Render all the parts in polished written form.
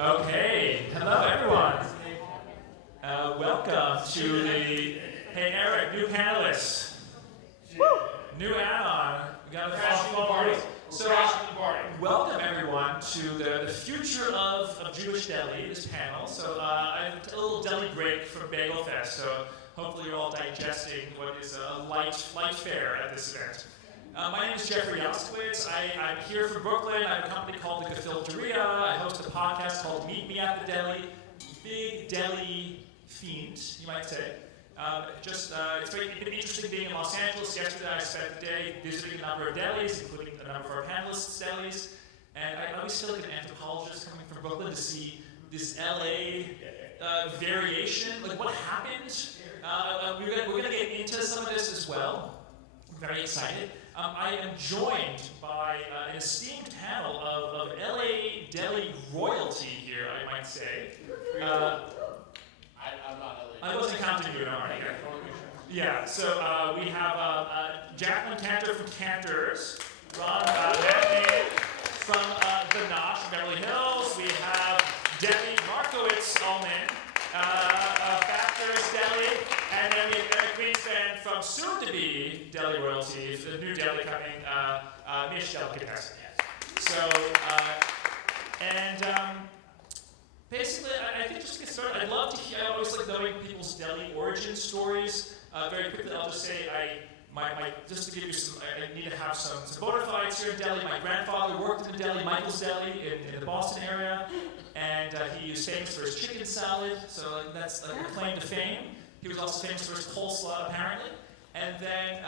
Okay, hello everyone. Welcome to the, hey Eric, new panelists. New add-on. We got a fall party. So, welcome everyone to the future of Jewish Deli, this panel. So, I have a little deli break from BagelFest, so hopefully you're all digesting what is a light fare at this event. My name is Yoskowitz. I'm here from Brooklyn. I have a company called The Gefilteria. I host a podcast called Meet Me at the Deli. Big deli fiend, you might say. It's been interesting being in Los Angeles. Yesterday I spent the day visiting a number of delis, including a number of our panelists' delis. And I always feel like an anthropologist coming from Brooklyn to see this LA variation. Like what happened? We're going to get into some of this as well. I'm very excited. I am joined by an esteemed panel of LA deli royalty here, I might say. I'm not LA. I wasn't counting you, all right. Yeah, so we have Jacqueline Canter from Canter's, Magnin from the Nosh, Beverly Hills. We have Deli Markowitz, Ullman, Factors Deli, and then we have Greenspan from soon-to-be Deli royalty, the new deli coming, Mish Delicatessen. So, basically, I think just to get started, I'd love to hear, I always like knowing people's deli origin stories. Very quickly, I'll just say, just to give you some, I need to have some bona fides here in Deli. My grandfather worked in the deli, Michael's Deli, in the Boston area, and he was famous for his chicken salad, so that's a claim to fame. He was also famous for his coleslaw, apparently. And then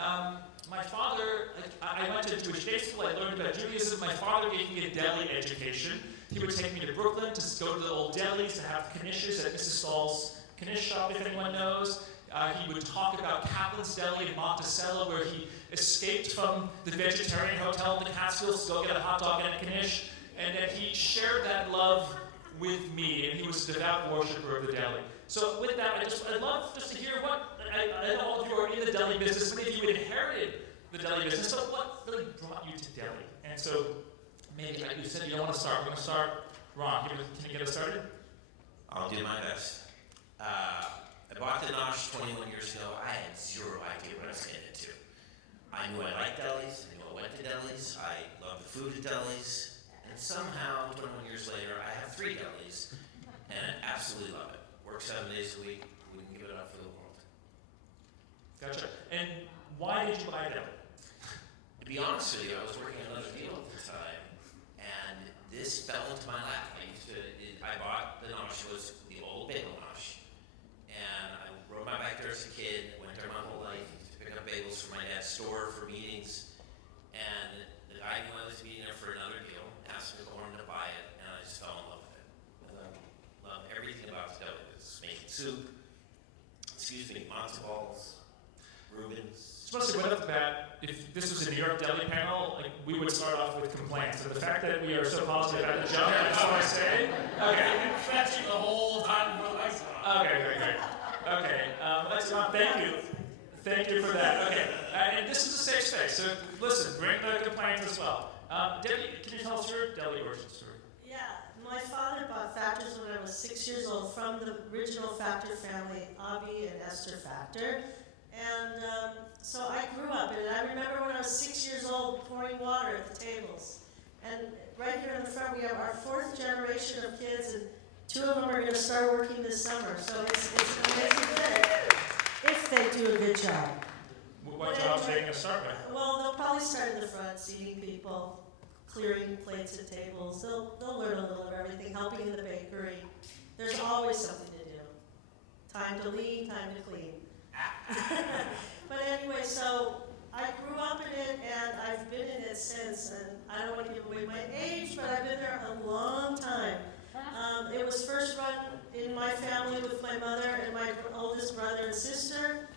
my father, I went to Jewish day school, I learned about Judaism. My father gave me a deli education. He would take me to Brooklyn to go to the old delis, to have knishes at Mrs. Stahl's knish shop, if anyone knows. He would talk about Kaplan's Deli in Monticello, where he escaped from the vegetarian hotel in the Catskills to go get a hot dog and a knish. And then he shared that love with me, and he was a devout worshiper of the deli. So with that, I'd love just to hear what, I know all of you are in the deli business, many of you inherited the deli business, so what really brought you to deli? And so maybe, like you said, you don't want to start, we're going to start, Ron, can you get us started? I'll do my best. I bought the Nosh 21 years ago. I had zero idea what I was getting into. I knew I liked delis, I knew I went to delis, I loved the food at delis, and somehow, 21 years later, I have 3 delis, and I absolutely love it. Work 7 days a week, wouldn't give it up for the world. Gotcha. And why did you buy deli? To be honest with you, I was working on another deal at the time, and this fell into my lap. I bought the Nosh, it was the old bagel Nosh, and I rode my bike there as a kid, went there my whole life, used to pick up bagels from my dad's store for meetings, and the guy knew I was meeting there for another deal, asked me to go in to buy it, and I just fell in love with it. I love everything about the deli. It's making soup, matzo balls, Reubens. Especially right off the bat, if this was a New York deli panel, like we would start off with complaints. So the fact that we are so positive at the jump, that's what I say. Okay. I've been fetching the whole time for the lights on. Okay, great. Okay, thank you for that. Okay, and this is a safe space, so listen, bring the complaints as well. Debbie, can you tell us your deli origin story? Yeah, my father bought Factors when I was 6 years old from the original Factor family, Avi and Esther Factor. And so I grew up in it. I remember when I was 6 years old pouring water at the tables. And right here in the front, we have our 4th generation of kids, and 2 of them are going to start working this summer. So it's an amazing thing if they do a good job. What jobs are they going to start with? Well, they'll probably start in the front, seating people, clearing plates and tables. They'll learn a little of everything, helping in the bakery. There's always something to do. Time to lean, time to clean. But anyway, so I grew up in it, and I've been in it since, and I don't want to give away my age, but I've been there a long time. It was first run in my family with my mother and my oldest brother and sister,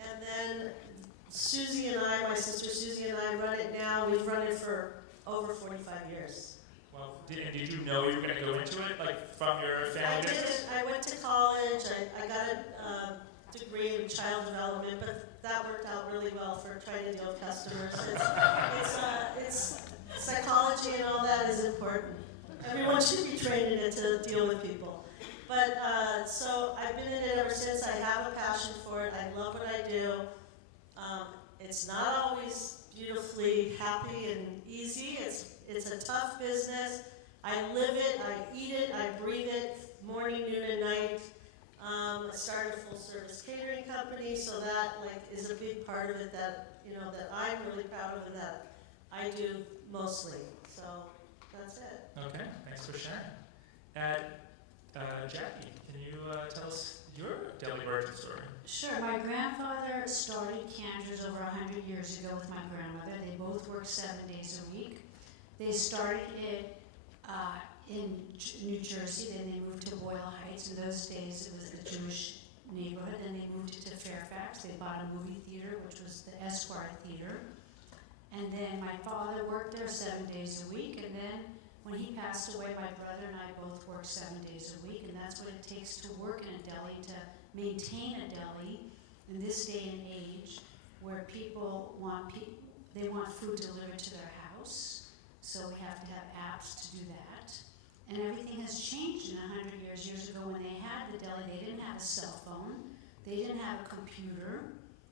and then Susie and I, my sister Susie and I, run it now. We've run it for over 45 years. Well, did you know you were going to go into it, like from your family business? I went to college. I got a degree in child development, but that worked out really well for trying to deal with customers. It's psychology and all that is important. Everyone should be trained in it to deal with people. But, so I've been in it ever since. I have a passion for it. I love what I do. It's not always beautifully happy and easy. It's a tough business. I live it, I eat it, I breathe it, morning, noon, and night. I started a full service catering company, so that is a big part of it that that I'm really proud of and that I do mostly. So that's it. Okay, thanks for sharing. And Jackie, can you tell us your deli origin story? Sure. My grandfather started Canter's over 100 years ago with my grandmother. They both worked 7 days a week. They started it in New Jersey, then they moved to Boyle Heights. In those days, it was a Jewish neighborhood. Then they moved to Fairfax. They bought a movie theater, which was the Esquire Theater. And then my father worked there 7 days a week. And then when he passed away, my brother and I both worked 7 days a week. And that's what it takes to work in a deli, to maintain a deli in this day and age where people want food delivered to their house. So we have to have apps to do that. And everything has changed in 100 years. Years ago when they had the deli, they didn't have a cell phone. They didn't have a computer.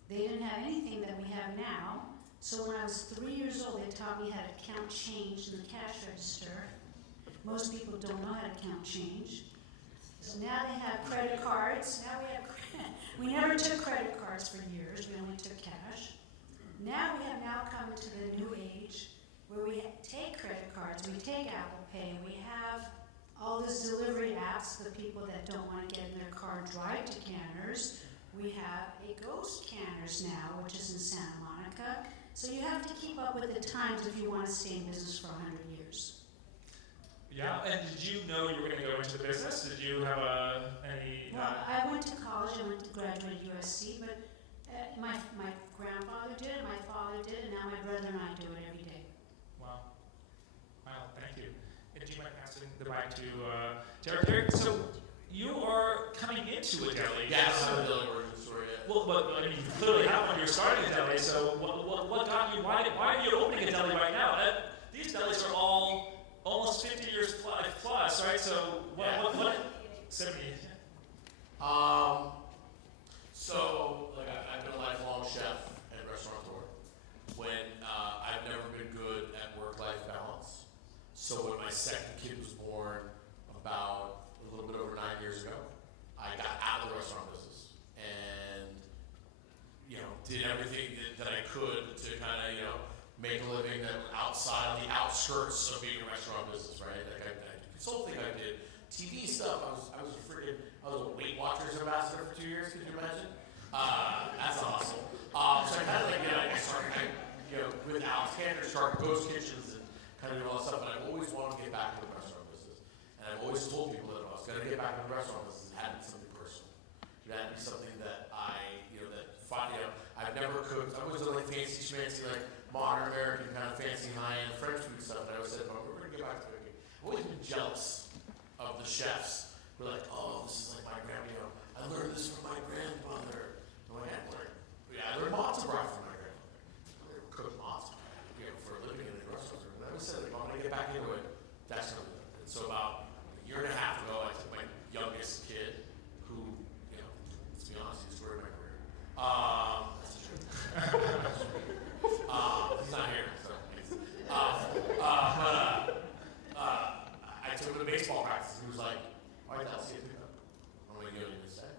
They didn't have anything that we have now. So when I was 3 years old, they taught me how to count change in the cash register. Most people don't know how to count change. So now they have credit cards. Now we never took credit cards for years. We only took cash. Now we have come into the new age where we take credit cards, we take Apple Pay, we have all those delivery apps for the people that don't want to get in their car and drive to Canter's. We have a ghost Canter's now, which is in Santa Monica. So you have to keep up with the times if you want to stay in business for 100 years. Yeah, and did you know you were going to go into the business? Did you have any... Well, I went to college, I went to graduate USC, but my grandfather did it, my father did it, and now my brother and I do it every day. Wow. Wow, thank you. And do you mind passing the mic to Derek? So you are coming into a deli. Yeah, I don't have a deli origin story yet. Well, but I mean, you clearly have one. You're starting a deli. So what got you? Why are you opening a deli right now? These delis are all almost 50 years plus, right? So what 70? So like I've been a lifelong chef and restaurateur. When I've never been good at work-life balance. So when my second kid was born, about a little bit over 9 years ago, I got out of the restaurant business and did everything that I could to kind of make a living that was outside on the outskirts of being a restaurant business, right? Like I did consulting, I did TV stuff. I was a Weight Watchers ambassador for 2 years. Could you imagine? That's awesome. So I kind of I started with Alex Canter, started Ghost Kitchens and kind of do all that stuff. But I've always wanted to get back into the restaurant business, and I've always told people that if I was going to get back into the restaurant business, it had to be something personal. It had to be something that I've never cooked. I've always done fancy schmancy, modern American kind of fancy high-end French food stuff. And I always said, well, we're going to get back to cooking. I've always been jealous of the chefs. We're like, oh, this is like my grandmother. I learned this from my grandmother. I learned matzo broth from my grandmother. I learned cook matzo, for a living in the restaurant. And I always said, if I'm going to get back into it, that's going to be it. And so about a year and a half ago, I took my youngest kid, who, let's be honest, he destroyed my career. That's the truth. He's not here, so I took him to baseball practice. He was like, all right, let's see a pickup. I'm going to go to you say.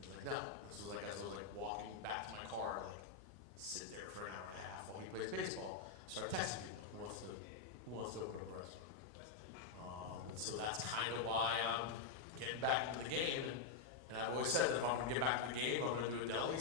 He's like, no. This was as I was walking back to my car, sit there for an hour and a half while he plays baseball. Start texting people who wants to open up a restaurant. And so that's kind of why I'm getting back into the game. And I've always said that if I'm going to get back into the game, I'm going to do a deli.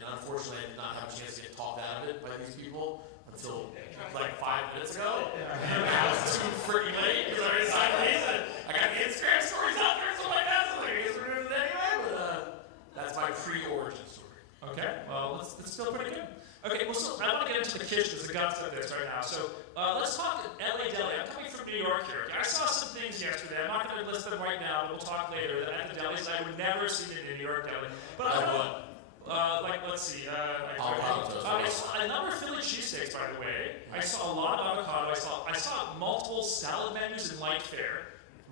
And unfortunately, I did not have a chance to get talked out of it by these people until 5 minutes ago. And I was too freaking late because I already signed these. And I got the Instagram stories out there and stuff like that. So I guess we're doing it anyway. But that's my pre-origin story. Okay, well, it's still pretty good. Okay, well, so I want to get into the kitchens, the guts of this right now. So let's talk LA Deli. I'm coming from New York here. I saw some things yesterday. I'm not going to list them right now, but we'll talk later. At the delis, I would never see it in a New York deli. But Like, let's see. Avocado toast. I saw a number of Philly cheesesteaks, by the way. I saw a lot of avocado. I saw multiple salad menus in light fare,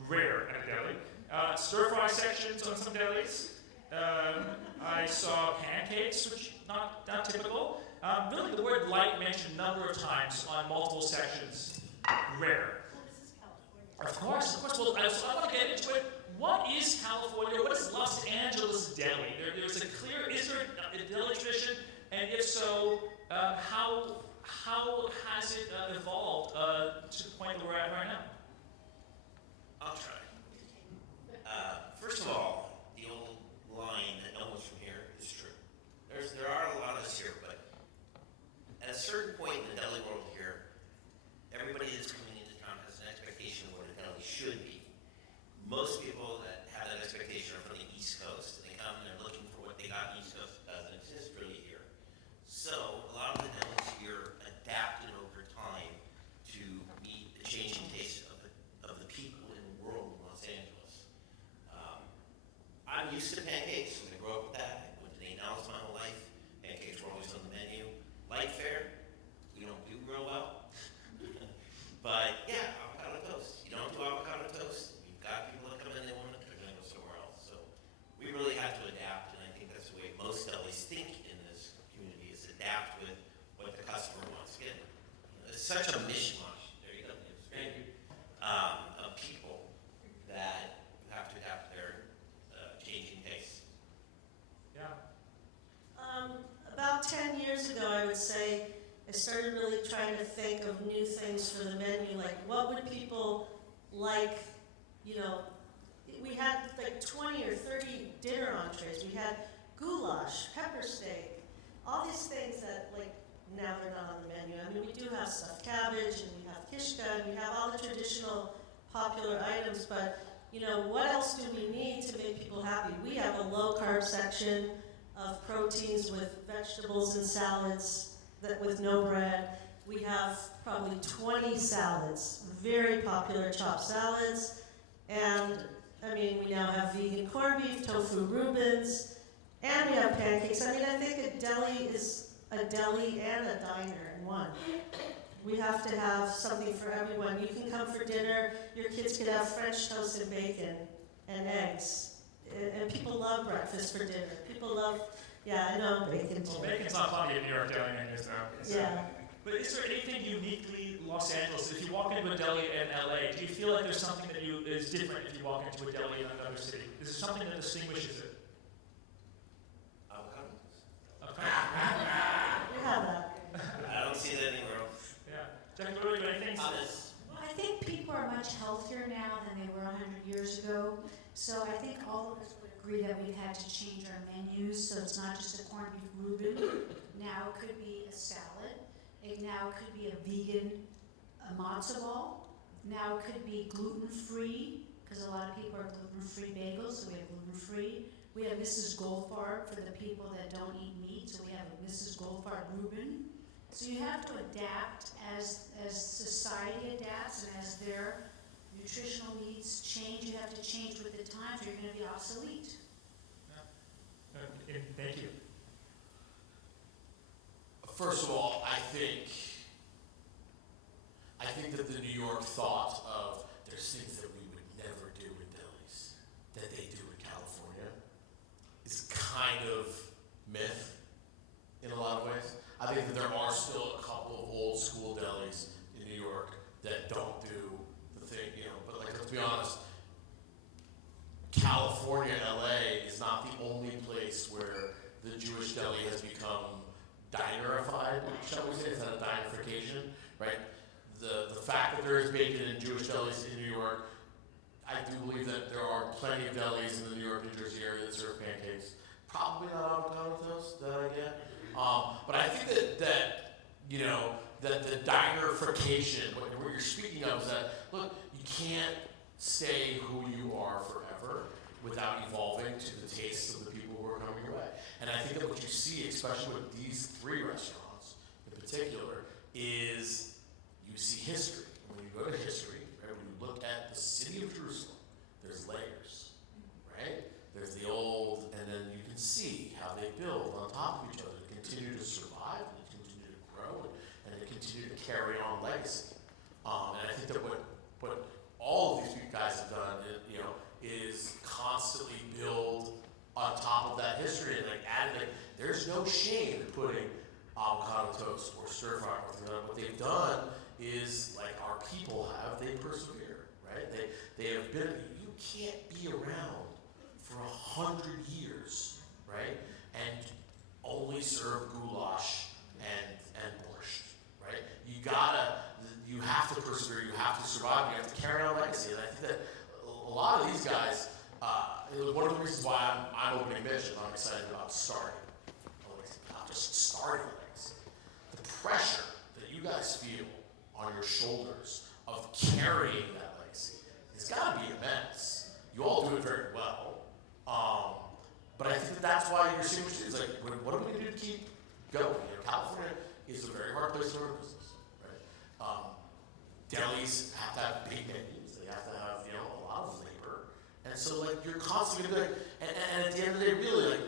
rare at a deli. Stir fry sections on some delis. I saw pancakes, which not typical. Really, the word light mentioned a number of times on multiple sections. Rare. Of course. Well, I want to get into it. What is California? What is Los Angeles deli? Is there a deli tradition? And if so, how has it evolved to the point that we're at right now? I'll try. First of all, the old line that no one's from here is true. There are a lot of us here, but at a certain point in the deli world here, everybody that's coming into town has an expectation of what a deli should be. Most people that have that expectation are from the East Coast. They come and they're looking for what they got in the East Coast that doesn't exist really here. So a lot of the delis here adapted over time to meet the changing tastes of the people in the world in Los Angeles. I'm used to pancakes. I grew up with that. I went to 8 hours my whole life. Pancakes were always on the menu. Light fare, we don't do real well. But yeah, avocado toast. You don't do avocado toast. You've got people that come in, they want it, they're going to go somewhere else. So we really had to adapt, and I think that's the way most delis think in this community, is adapt with what the customer wants. Again, it's such a mishmash. There you go. Thank you. Of people that have to adapt their changing tastes. Yeah. About 10 years ago, I would say, I started really trying to think of new things for the menu, like what would people like, we had like 20 or 30 dinner entrees. We had goulash, pepper steak, all these things that like now they're not on the menu. I mean, we do have stuffed cabbage and we have kishka and we have all the traditional popular items, but what else do we need to make people happy? We have a low carb section of proteins with vegetables and salads with no bread. We have probably 20 salads, very popular chopped salads. And I mean, we now have vegan corned beef, tofu Reubens, and we have pancakes. I mean, I think a deli is a deli and a diner in one. We have to have something for everyone. You can come for dinner, your kids can have French toast and bacon and eggs. And people love breakfast for dinner. People love, yeah, I know, bacon. Well, bacon's not plenty in New York deli menus, though. Yeah. But is there anything uniquely Los Angeles? If you walk into a deli in LA, do you feel like there's something that is different if you walk into a deli in another city? Is there something that distinguishes it? Avocado. Okay. We have that. I don't see that anywhere else. Yeah. Jacqueline, what do you think? Well, I think people are much healthier now than they were 100 years ago. So I think all of us would agree that we've had to change our menus. So it's not just a corned beef Reuben. Now it could be a salad. It now could be a vegan matzo ball. Now it could be gluten-free, because a lot of people are gluten-free bagels, so we have gluten-free. We have Mrs. Goldfarb for the people that don't eat meat, so we have a Mrs. Goldfarb Reuben. So you have to adapt as society adapts and as their nutritional needs change. You have to change with the times, or you're going to be obsolete. Thank you. First of all, I think that the New York thought of there's things that we would never do in delis that they do in California is kind of myth in a lot of ways. I think that there are still a couple of old school delis in New York that don't do the thing, but like, let's be honest, California, LA is not the only place where the Jewish deli has become dinerified, shall we say? It's not a dinerification, right? The fact that there is bacon in Jewish delis in New York, I do believe that there are plenty of delis in the New York, New Jersey area that serve pancakes. Probably not avocado toast that I get. But I think that the dinerification, what you're speaking of is that, look, you can't stay who you are forever without evolving to the tastes of the people who are coming your way. And I think that what you see, especially with these 3 restaurants in particular, is you see history. And when you go to history, right, when you look at the city of Jerusalem, there's layers, right? There's the old, and then you can see how they build on added, like, there's no shame in putting avocado toast or stir fry. What they've done is, like our people have, they persevere, right? They have been, you can't be around for 100 years, right? And only serve goulash and borscht, right? You have to persevere, you have to survive, you have to carry on legacy. And I think that a lot of these guys, it was one of the reasons why I'm opening Mission. I'm excited about starting a legacy, not just starting a legacy. The pressure that you guys feel on your shoulders of carrying that legacy has got to be immense. You all do it very well. But I think that's why you're seeing it's like, what are we going to do to keep going? California is a very hard place to run a business, right? Delis have to have big menus. They have to have, a lot of labor. And so, like, you're constantly going to be like, and at the end of the day, really, like,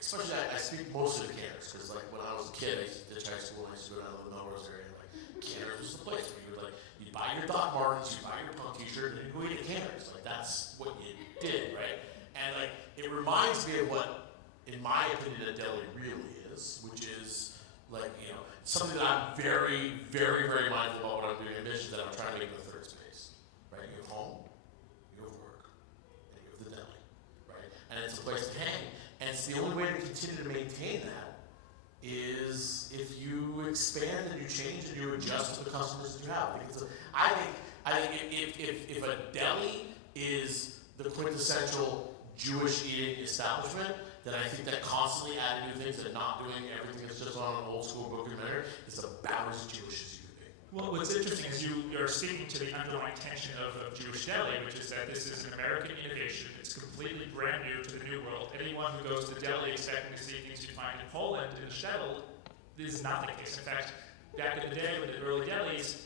especially I speak mostly to Canters, because, like, when I was a kid, I used to ditch high school, and I used to go down to the Melrose area, and, like, Canters was the place where you would, like, you'd buy your Doc Martens, you'd buy your punk t-shirt, and then you'd go eat at Canters. Like, that's what you did, right? And, like, it reminds me of what, in my opinion, a deli really is, which is, like, something that I'm very, very, very mindful about when I'm doing ambitions, that I'm trying to make the third space, right? You have home, you have work, and you have the deli, right? And it's a place to hang. And it's the only way to continue to maintain that is if you expand and you change and you adjust to the customers that you have. Because I think if a deli is the quintessential Jewish eating establishment, then I think that constantly adding new things and not doing everything that's just on an old school broken manner is about as Jewish as you can be. Well, what's interesting is you are speaking to the underlying tension of Jewish deli, which is that this is an American innovation. It's completely brand new to the New World. Anyone who goes to deli expecting to see things you find in Poland in a shtetl, this is not the case. In fact, back in the day with the early delis,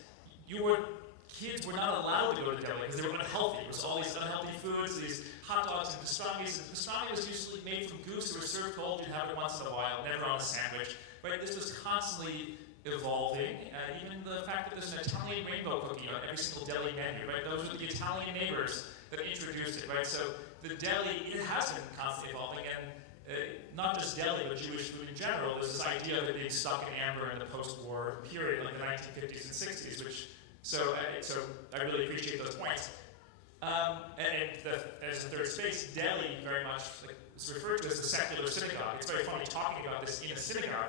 kids were not allowed to go to deli because they were unhealthy. It was all these unhealthy foods, these hot dogs and pastrami's. And pastrami was usually made from goose that were served cold. You'd have it once in a while, never on a sandwich. Right? This was constantly evolving. Even the fact that there's an Italian rainbow cookie on every single deli menu. Right? Those were the Italian neighbors that introduced it. Right? So the deli, it has been constantly evolving, and not just deli, but Jewish food in general. There's this idea of it being stuck in amber in the post-war period, like the 1950s and 60s, which. So I really appreciate those points. As a third space, deli very much is referred to as the secular synagogue. It's very funny talking about this in a synagogue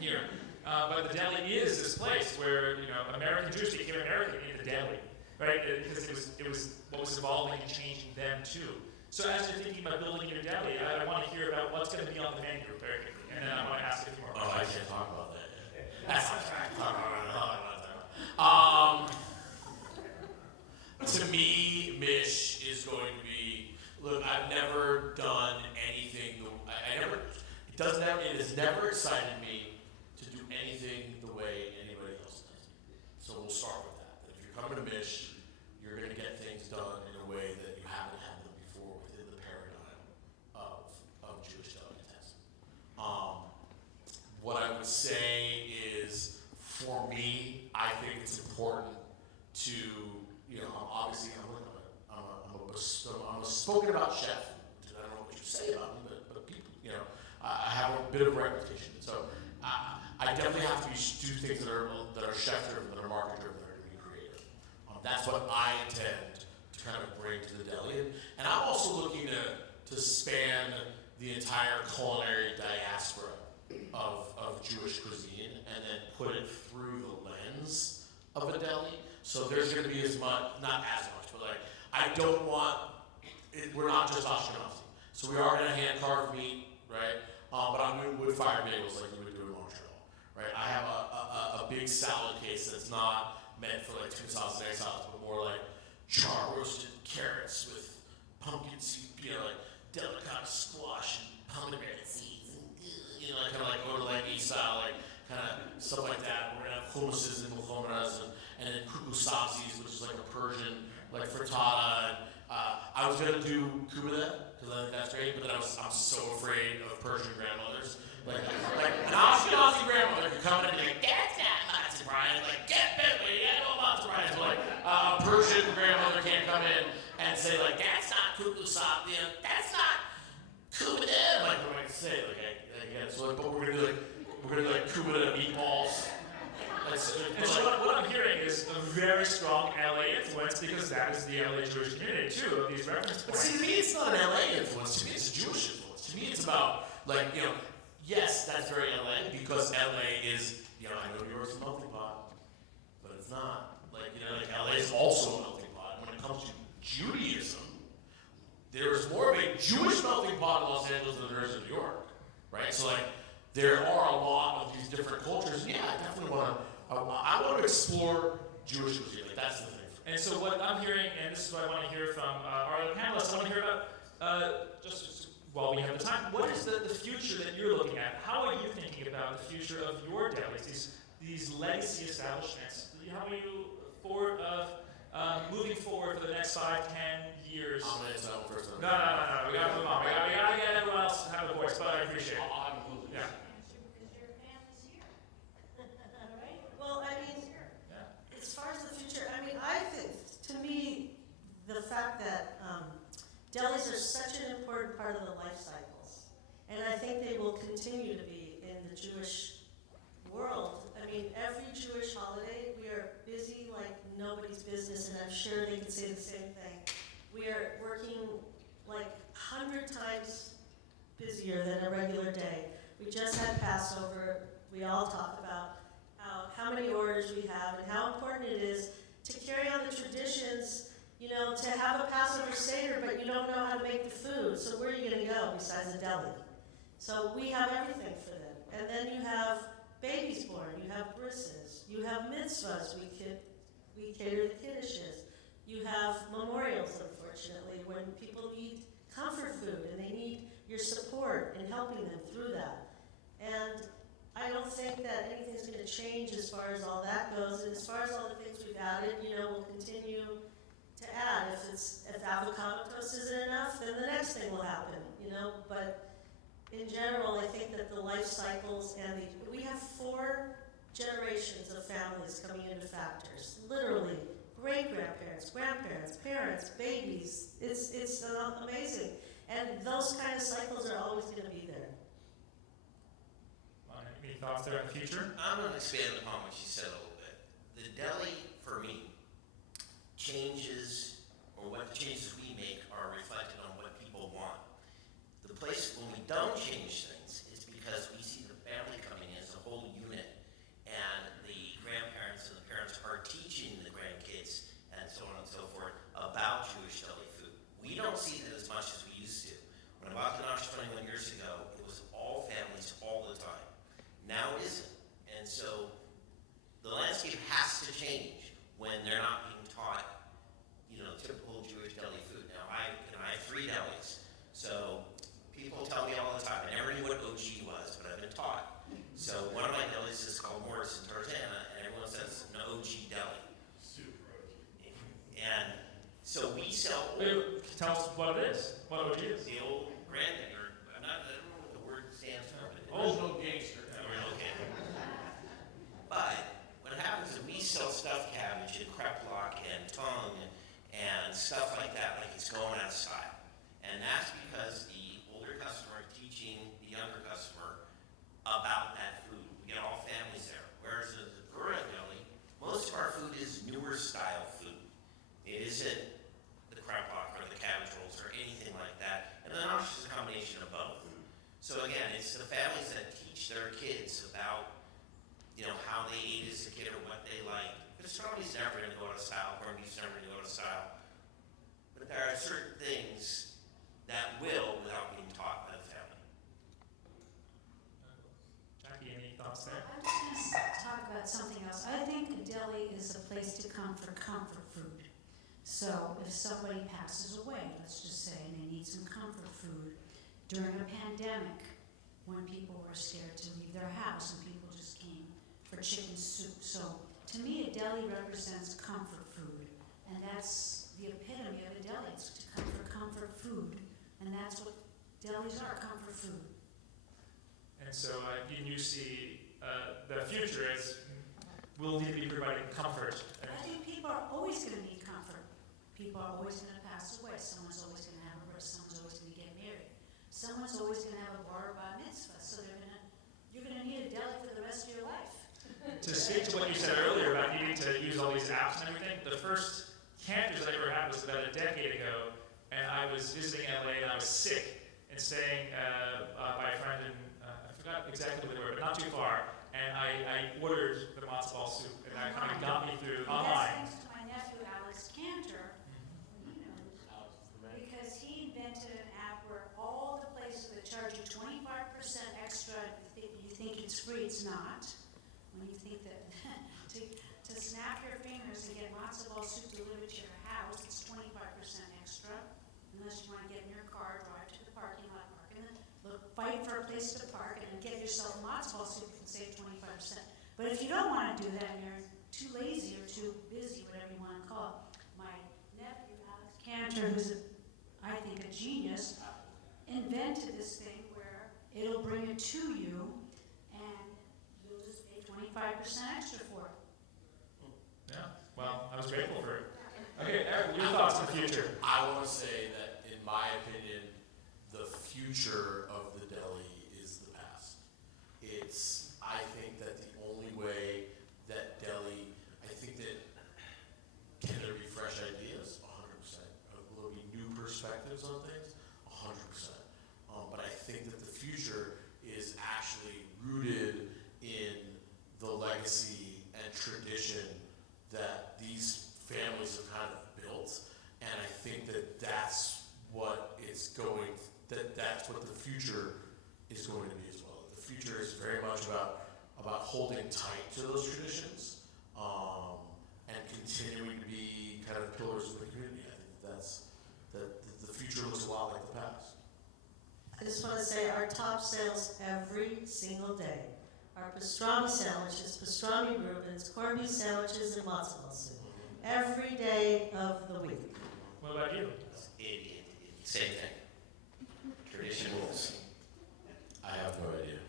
here, but the deli is this place where American Jews became American in the deli, right? Because it was what was evolving and changing them too. So as you're thinking about building your deli, I want to hear about what's going to be on the menu very quickly, and then I want to ask a few more questions. Oh, I can't talk about that yet. That's not right. To me, Mish is going to be. Look, I've never done anything. It has never excited me to do anything the way anybody else does. So we'll start with that. If you're coming to Mish, you're going to get things done in a way that you haven't had them before within the paradigm of Jewish delicatessen. What I would say is, for me, I think it's important to, obviously I'm a spoken about chef. I don't know what you say about me, but people, I have a bit of a reputation. So I definitely have to do things that are chef driven, that are market driven, that are going to be creative. That's what I intend to kind of bring to the deli. And I'm also looking to span the entire culinary diaspora of Jewish cuisine and then put it through the lens of a deli. So there's going to be as much, not as much, but like, I don't want, we're not just Ashkenazi. So we are going to hand carve meat, right? But I'm doing wood fire bagels like you would do in Montreal, right? I have a big salad case that's not meant for like 2,000 egg salads, but more like char roasted carrots with pumpkin seed, like delicate squash and pomegranate seeds, and kind of like go to like East style, like kind of stuff like that. We're gonna have hummuses and mulhomeras and then kukusabzis, which is like a Persian like frittata. I was gonna do kubada because I think that's great, but then I'm so afraid of Persian grandmothers. Like an Ashkenazi grandmother could come in and be like, "That's not matzo Brian." Like, get Bentley, I know matzo Brian. So like a Persian grandmother can't come in and say like, "That's not kukusabzi," that's not Cuba Dad. I'm like, what am I gonna say? So like, but we're gonna do like Cuba Dad meatballs. And so what I'm hearing is a very strong LA influence because that is the LA Jewish community too, of these reference But points. see, to me, it's not an LA influence. To me, it's a Jewish influence. To me, it's about, like, yes, that's very LA because LA is, I know New York's a melting pot, but it's not. Like LA is also a melting pot. When it comes to Judaism, there is more of a Jewish melting pot in Los Angeles than there is in New York, right? So, like, there are a lot of these different cultures. And yeah, I definitely I want to explore Jewish cuisine. Like, that's the thing. And so what I'm hearing, and this is what I want to hear from our other panelists, I want to hear about, just while we have the time, what is the future that you're looking at? How are you thinking about the future of your delis, these legacy establishments? How are you moving forward for the next 5, 10 years? I'm going to answer that one first. No. We got to move on. We got to get everyone else to have a voice, but I appreciate it. I'll have a clue. Yeah. Well, I mean, as far as the future, I think, to me, the fact that delis are such an important part of the life cycles, and I think they will continue to be in the Jewish world. Every Jewish holiday, we are busy like nobody's business, and I'm sure they could say the same thing. We are working like 100 times busier than a regular day. We just had Passover. We all talk about how many orders we have and how important it is to carry on the traditions, to have a Passover Seder, but you don't know how to make the food. So where are you going to go besides a deli? So we have everything for them. And then you have babies born, you have brises, you have mitzvahs, we cater the kiddushes. You have memorials, unfortunately, when people need comfort food and they need your support in helping them through that. And I don't think that anything's going to change as far as all that goes. And as far as all the things we've added, we'll continue to add. If avocado toast isn't enough, then the next thing will happen, But in general, I think that the life cycles and we have 4 generations of families coming into Factors. Literally, great-grandparents, grandparents, parents, babies. It's amazing. And those kind of cycles are always going to be there. Any thoughts there in the future? I'm going to expand upon what you said a little bit. The deli, for me, changes, or what changes we make are reflected on what people want. The place when we don't change things is because we see the family coming in as a whole unit, and the grandparents and the parents are teaching the grandkids and so on and so forth about Jewish deli food. We don't see that as much as we used to. When I bought the Nosh 21 years ago, it was all families all the time. Now it isn't. And so the landscape has to change when they're not being taught, typical Jewish deli food. Now I have 3 delis. So people tell me all the time, I never knew what OG was, but I've been taught. So one of my delis is called Morris and Tarzana, and everyone says an OG deli. Super OG. And so we sell Tell us what it is, what OG is. the old granddaddy, or I don't know what the word stands for, but Original gangster. Okay. But what happens is we sell stuffed cabbage and kreplach and tongue and stuff like that, like it's going out of style. And that's because the older customer is teaching the younger customer about that food. We get all families there. Whereas the Gura deli, most of our food is newer style food. It isn't the kreplach or the cabbage rolls or anything like that. And then Nosh is a combination of both. So again, it's the families that teach their kids about, how they ate as a kid or what they like. Pastrami's never going to go out of style. Corned beef's never going to go out of style. But there are certain things that will without being taught by the family. Jackie, any thoughts there? I'm just going to talk about something else. I think a deli is a place to come for comfort food. So if somebody passes away, let's just say, and they need some comfort food during a pandemic, when people were scared to leave their house and people just came for chicken soup. So to me, a deli represents comfort food, and that's the epitome of a deli. It's to come for comfort food, and that's what delis are, comfort food. And so you see the future as we'll need to be providing comfort. I think people are always going to need comfort. People are always going to pass away. Someone's always going to have a birth. Someone's always going to get married. Someone's I was visiting LA and I was sick and staying by a friend in, I forgot exactly where, but not too far. And I ordered the matzo ball soup, and that kind of got me through online. That's thanks to my nephew, Alex Canter. He knows. Because he invented an app where all the places that charge you 25% extra, you think it's free, it's not. When you think that to snap your fingers and get matzo ball soup delivered to your house, it's 25% extra. Unless you want to get in your car, drive to the parking lot, park in the, fight for a place to park, and then get yourself matzo ball soup and save 25%. But if you don't want to do that and you're too lazy or too busy, whatever you want to call it, my nephew, Alex Canter, who's, I think, a genius, invented this thing where it'll bring it to you and you'll just pay 25% extra for it. Yeah, well, I was grateful for it. Okay, Eric, your thoughts on the future? I want to say that, in my opinion, the future of the deli is the past. I think that the only way that deli, I think that, can there be fresh ideas? 100%. Will there be new perspectives on things? 100%. But I think that the future is actually rooted in the legacy and tradition that these families have kind of built, and I think that that's what that's what the future is going to be as well. The future is very much about holding tight to those traditions, and continuing to be kind of pillars of the community. I think the future looks a lot like the past. I just want to say our top sales every single day are pastrami sandwiches, pastrami Reubens, corned beef sandwiches, and matzo ball soup. Every day of the week. What about you? Same thing. Tradition rules. I have no idea.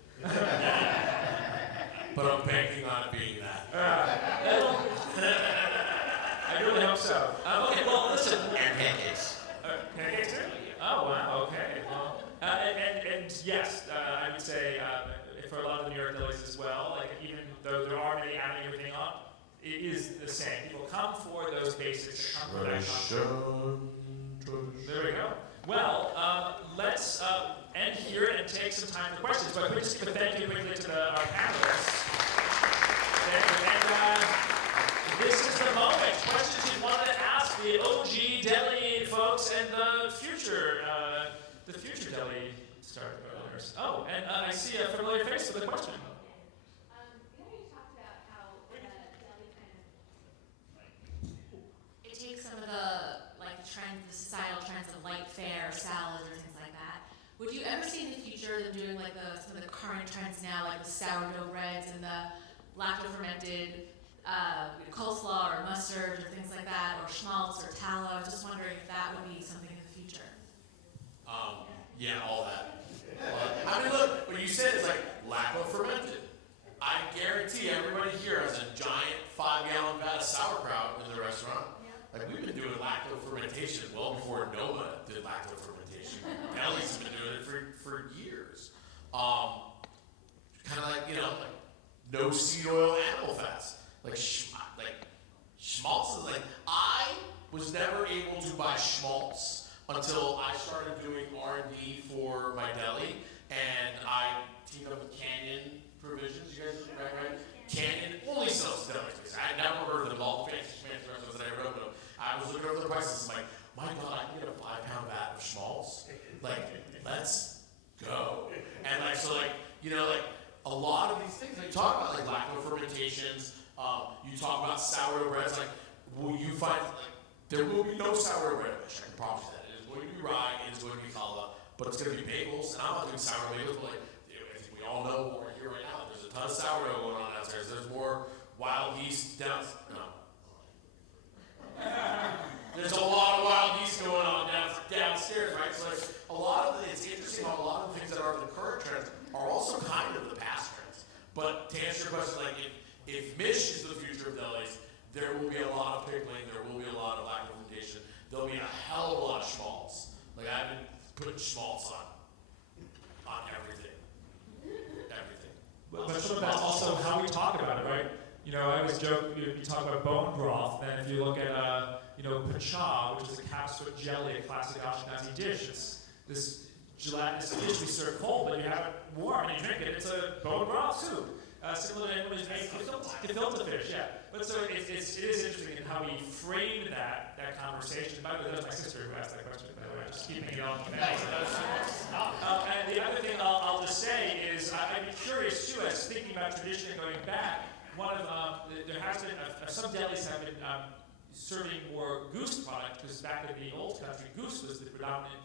But I'm banking on it being that. I really hope so. Okay, well, listen. And pancakes. Pancakes too? Oh, wow, okay. Well, and yes, I would say for a lot of the New York delis as well, like even though there are many adding everything up, it is the same. People come for those basics. Come for that content. There we go. Well, let's end here and take some time for questions. But we just give a thank you quickly to our panelists. And this is the moment. Questions you want to ask the OG Deli folks and the future Deli starters. Oh, and I see a familiar face with a question. The other you talked about how the deli kind of it takes some of the trends, the societal trends of light fare, salads, or things like that. Would you ever see in the future them doing some of the current trends now, like the sourdough breads and the lacto-fermented coleslaw or mustard or things like that, or schmaltz or tallow? I was just wondering if that would be something in the future. Yeah, all that. I mean, look, what you said is lacto-fermented. I guarantee everybody here has a giant 5-gallon vat of sauerkraut in the restaurant. We've been doing lacto-fermentation well before Noma did lacto-fermentation. Delis have been doing it for years. Kind of no seed oil animal fats. Schmaltz is I was never able to buy schmaltz until I started doing R&D for my deli, and I teamed up with Canyon Provisions. You guys, right? Canyon only sells deli space. I never heard of them all. Fancy restaurants that I wrote them. I was looking over the prices. I'm like, my God, I can get a 5-pound vat of schmaltz. Let's go. And a lot of these things you talk about, lacto fermentations. You talk about sourdough breads. Will you find there will be no sourdough bread? I can promise you that. It is going to be rye. It is going to be challah. But it's going to be bagels. And I'm not doing sourdough bagels, but I think we all know what we're here right now. There's a ton of sourdough going on downstairs. There's more wild yeast downstairs. No. There's a lot of wild yeast going on downstairs, right? So it's interesting how a lot of the things that are the current trends are also kind of the past trends. But to answer your question, if Mish is the future of delis, there will be a lot of pickling, there will be a lot of lacto fermentation, there'll be a hell of a lot of schmaltz. I've been putting schmaltz on everything. But some of that's also how we talk about it, right? I always joke, you talk about bone broth, and if you look at pacha, which is a calf's foot jelly, a classic Ashkenazi dish. It's this gelatinous dish we serve cold, but you have it warm and you drink it. It's a bone broth soup. Similar to anybody's made gefilte fish, yeah. But so it is interesting in how he framed that conversation. By the way, that was my sister who asked that question, by the way. Just keeping it on. And the other thing I'll just say is I'd be curious too, as thinking about tradition and going back, there has been, some delis have been serving more goose product, because back in the old country, goose was the predominant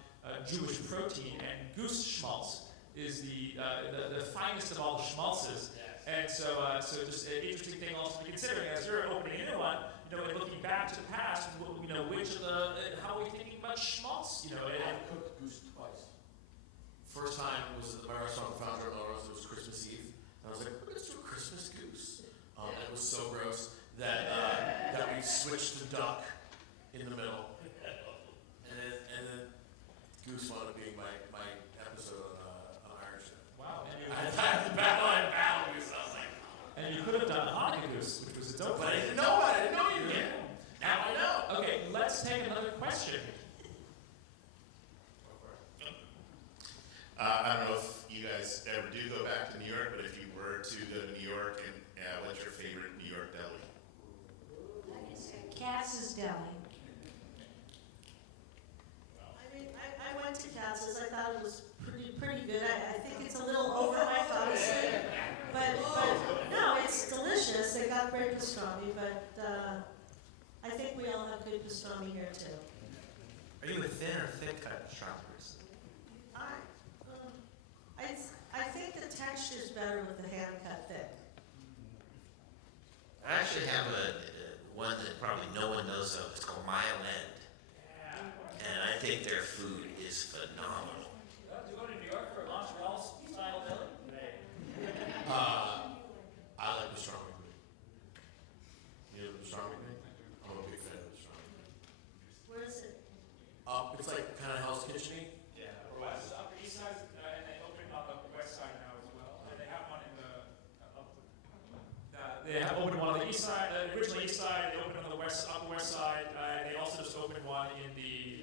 Jewish protein, and goose schmaltz is the finest of all the schmaltzes. And so just an interesting thing also to be considering as you're opening a new one, and looking back to the past, which of how are we thinking about schmaltz? I've cooked goose twice. First time was at my restaurant, Founder of Melrose. It was Christmas Eve, and I was like, let's do a Christmas goose. It was so gross that we switched to duck in the middle, and then goose wound up being my episode on Irish. Wow. I had the battle goose. I was like, and you could have done Hanukkah goose, which was a dope. But I didn't know it. I didn't know you did. Now I know. Okay, let's take another question. I don't know if you guys ever do go back to New York, but if you were to go to New York, and what's your favorite New York deli? Katz's Deli. I went to Katz's. I thought it was pretty good. I think it's a little overhyped, honestly. But no, it's delicious. They got great pastrami, but I think we all have good pastrami here too. Are you a thin or thick cut shoppers? I think the texture's better with the hand cut thick. I actually have one that probably no one knows of. It's called Mile End. And I think their food is phenomenal. Do you go to New York for a Montreal style deli? I like pastrami queen. You know the pastrami queen? I'm a big fan of pastrami. Where is it? It's like kind of Hell's Kitchen-y. Yeah, west, Upper East Side, and they opened on the west side now as well. And they have one in they have opened one on the east side, originally east side. They opened on the upper west side. They also just opened one in the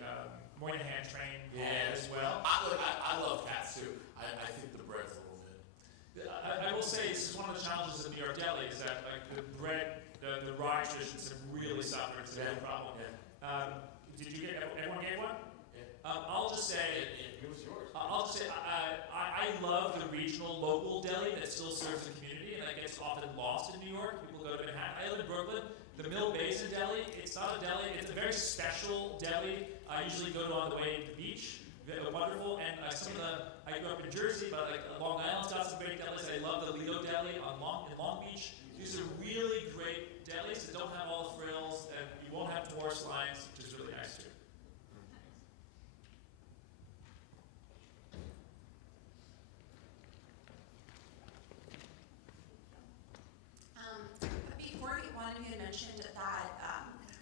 Moynihan train as well. I love cats too. I think the bread's a little thin. I will say this is one of the challenges of New York deli is that like the bread, the rye traditions have really suffered. It's a real problem. Did you get everyone gave one? I'll just say. It was yours. I'll just say I love the regional local deli that still serves the community and that gets often lost in New York. People go to Manhattan. I live in Brooklyn. The Mill Basin Deli, it's not a deli, it's a very special deli. I usually go to on the way to the beach. Wonderful. And I grew up in Jersey, but like Long Island's got some great delis. I love the Lido Deli in Long Beach. These are really great delis that don't have all the frills, and you won't have divorce lines, which is really nice too. Before you wanted me to mention that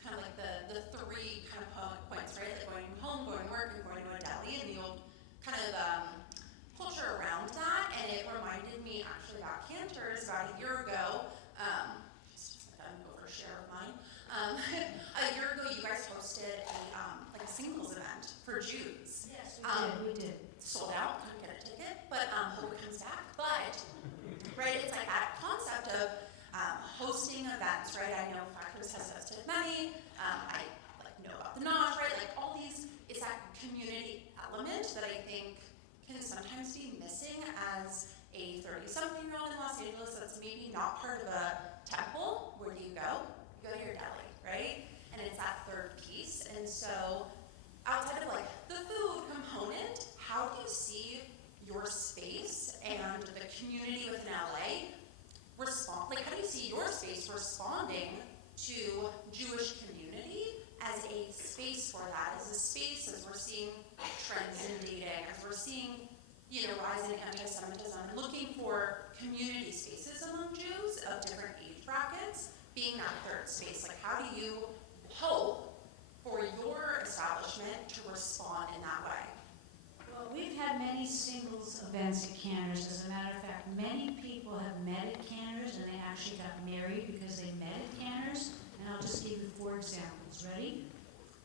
kind of like the three kind of points, right? Like going home, going to work, and going to a deli, and the old kind of culture around that. And it reminded me actually about Canter's about a year ago. Just an overshare of mine. A year ago, you guys hosted a singles event for Jews. Yes, we did. Sold out, couldn't get a ticket, but hope it comes back. But right, it's like that concept of hosting events, right? I know Factors has hosted many. I know about the Nosh, right? Like all these, it's that community element that I think can sometimes be missing as a 30-something-year-old in Los Angeles that's maybe not part of a temple. Where do you go? You go to your deli, right? And it's that third piece. And so outside of like the food component, how do you see your space and the community within LA respond? Like, how do you see your space responding to Jewish community as a space for that, as a space as we're seeing trends in dating, as we're seeing, rise in anti-Semitism, looking for community spaces among Jews of different age brackets, being that third space? Like, how do you hope for your establishment to respond in that way? Well, we've had many singles events at Canter's. As a matter of fact, many people have met at Canter's and they actually got married because they met at Canter's. And I'll just give you 4 examples. Ready?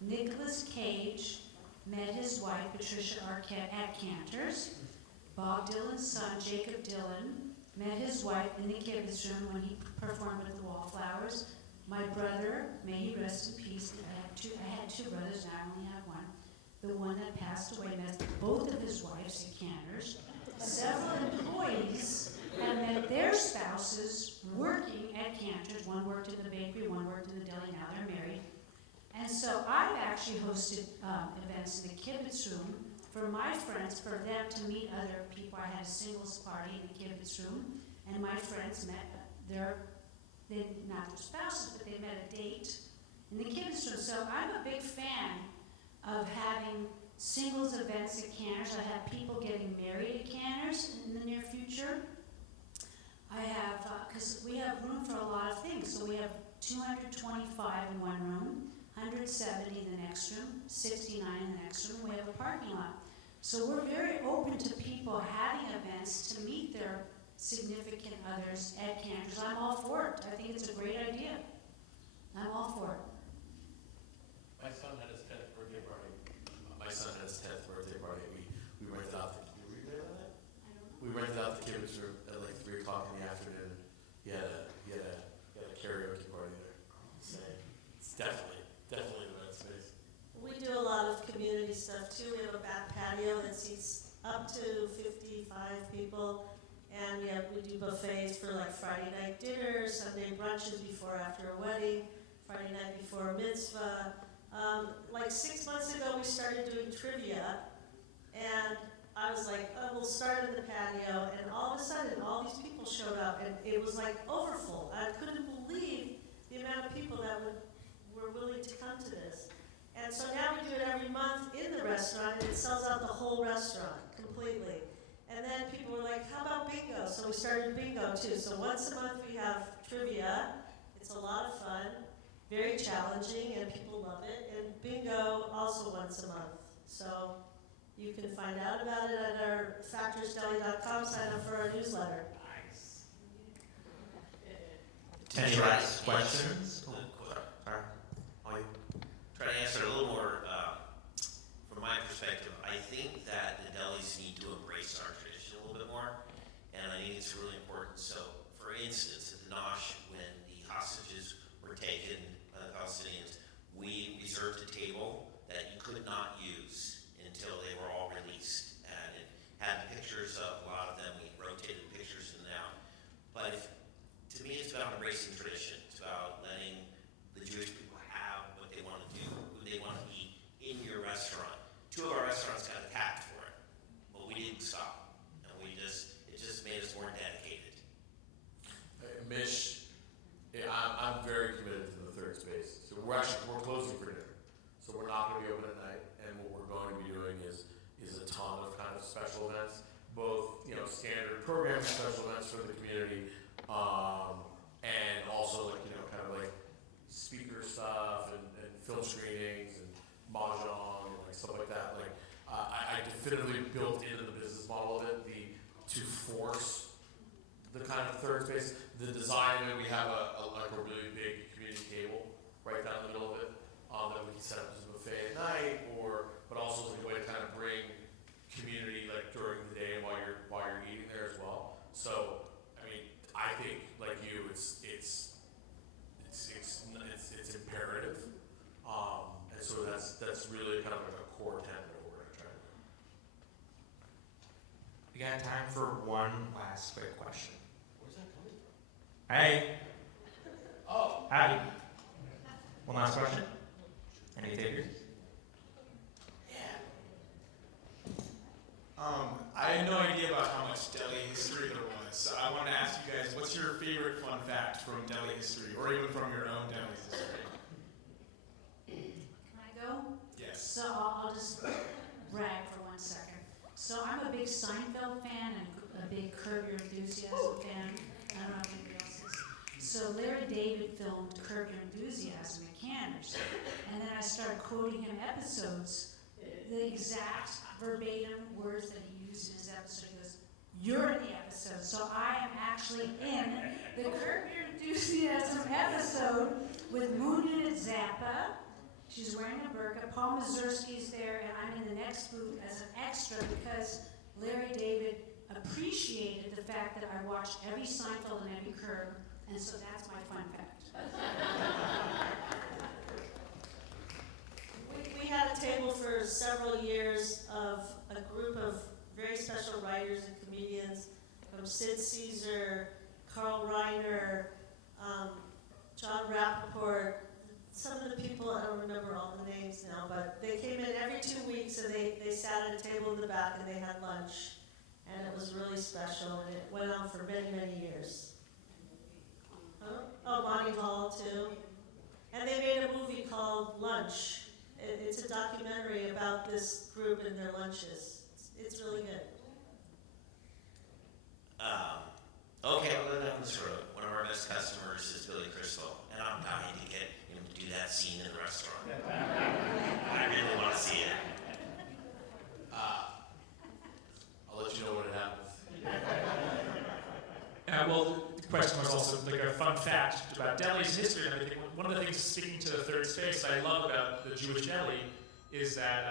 Nicolas Cage met his wife, Patricia Arquette, at Canter's. Bob Dylan's son, Jacob Dylan, met his wife in the Kibitz room when he performed with the Wallflowers. My brother, may he rest in peace, I had two brothers, and I only have one. The one that passed away met both of his wives at Canter's. Several employees have met their spouses working at Canter's. One worked in the bakery, one worked in the deli, now they're married. And so I've actually hosted events in the Kibitz room for my friends, for them to meet other people. I had a singles party in the Kibitz room, and my friends met not their spouses, but they met a date in the Kibitz room. So I'm a big fan of having singles events at Canter's. I have people getting married at Canter's in the near future. I have, because we have room for a lot of things. So we have 225 in one room, 170 in the next room, 69 in the next room. We have a parking lot. So we're very open to people having events to meet their significant others at Canter's. I'm all for it. I think it's a great idea. I'm all for it. My son had his 10th birthday party. We rented out the, were you there on that? I don't know. We rented out the Kibitz room at like 3 o'clock in the afternoon. He had a karaoke party there. So it's definitely the event space. We do a lot of community stuff too. We have a back patio that seats up to 55 people. And we do buffets for like Friday night dinner, Sunday brunches before after a wedding, Friday night before a mitzvah. Like 6 months ago, we started doing trivia, and I was like, oh, we'll start in the patio, and all of a sudden, all these people showed up, and it was like overfull. I couldn't believe the amount of people that were willing to come to this. And so now we do it every month in the restaurant, and it sells out the whole restaurant completely. And then people were like, how about bingo? So we started bingo too. So once a month we have trivia. It's a lot of fun, very challenging, and people love it. And bingo also once a month. So you can find out about it at our factorsdeli.com, sign up for our newsletter. Nice. Any last questions? Sorry. Try to answer a little more from my perspective. I think that the delis need to embrace our tradition a little bit more, and I think it's really important. So, for instance, at the Nosh, when the hostages were taken by the Palestinians, we reserved a table that you could not use until they were all released, and it had pictures of a lot of them. We rotated pictures in and out. But to me, it's about embracing tradition. It's about letting the Jewish people have what they want to do, who they want to eat in your restaurant. 2 of our restaurants got attacked for it, but we didn't stop, and it just made us more dedicated. Mish, I'm very committed to the third space. So we're closing for dinner, so we're not going to be open at night. And what we're going to be doing is a ton of kind of special events, both standard programming special events for the community, and also kind of like speaker stuff and film screenings and mahjong and stuff like that. I definitively built into the business model of it to force the kind of third space. The design of it, we have a really big community table right down the middle of it that we can set up as a buffet at night, but also as a way to kind of bring community during the day while you're eating there as well. So I mean, I think like you, it's imperative, and so that's really kind of like a core tenet of what we're gonna try to do. We got time for one last quick question. Where's that coming from? Hey. Oh. Howdy. One last question. Any takers? I had no idea about how much deli history there was, so I wanted to ask you guys, what's your favorite fun fact from deli history, or even from your own deli history? Can I go? Yes. So I'll just brag for 1 second. So I'm a big Seinfeld fan and a big Curb Your Enthusiasm fan. I don't know if anybody else is. So Larry David filmed Curb Your Enthusiasm at Canter's, and then I started quoting him episodes, the exact verbatim words that he used in his episode. He goes, "You're in the episode." So I am actually in the Curb Your Enthusiasm episode with Moon Unit Zappa, She's wearing a burqa. Paul Mazursky's there, and I'm in the next booth as an extra because Larry David appreciated the fact that I watched every Seinfeld and every Curb, and so that's my fun fact. We had a table for several years of a group of very special writers and comedians, from Sid Caesar, Carl Reiner, John Rappaport, some of the people, I don't remember all the names now, but they came in every 2 weeks and they sat at a table in the back and they had lunch. And it was really special, and it went on for many, many years. Huh? Oh, Bonnie Hall, too. And they made a movie called Lunch. It's a documentary about this group and their lunches. It's really good. Okay, I'll go down this road. One of our best customers is Billy Crystal, and I'm dying to get him to do that scene in the restaurant. I really want to see it. I'll let you know when it happens. Well, the question was also like a fun fact about Deli's history and everything. One of the things, speaking to the third space, that I love about the Jewish deli is that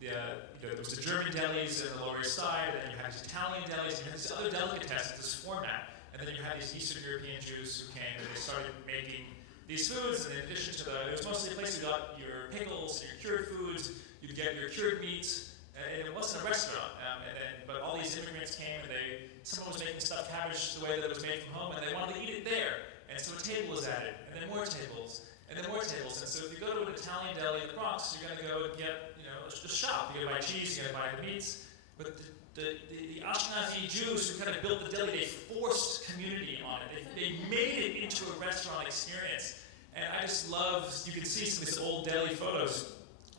there was the German delis in the Lower East Side, and then you had these Italian delis, and you had this other delicatessen, this format, and then you had these Eastern European Jews who came and they started making these foods, and in addition to it was mostly a place you got your pickles and your cured foods, you'd get your cured meats, and it wasn't a restaurant. But all these immigrants came, and someone was making stuffed cabbage the way that it was made from home, and they wanted to eat it there. And so a table was added, and then more tables, and then more tables. And so if you go to an Italian deli in the Bronx, you're going to go and get, a shop. You're going to buy cheese, you're going to buy the meats. But the Ashkenazi Jews who kind of built the deli, they forced community on it. They made it into a restaurant experience. And I just love, you can see some of these old deli photos,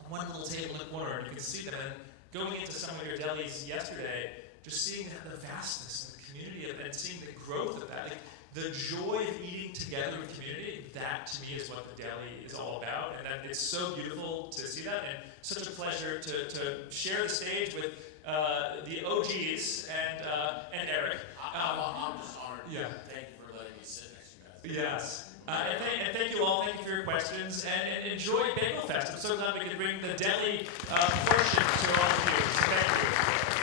one little table in the corner, and you can see them. And going into some of your delis yesterday, just seeing the vastness of the community and seeing the growth of that, like the joy of eating together in community, that to me is what the deli is all about. And that it's so beautiful to see that, and such a pleasure to share the stage with the OGs and Eric. I'm just honored. Yeah. Thank you for letting me sit next to you guys. Yes. And thank you all. Thank you for your questions. And enjoy BagelFest. I'm so glad we could bring the deli portion to all of you. So thank you.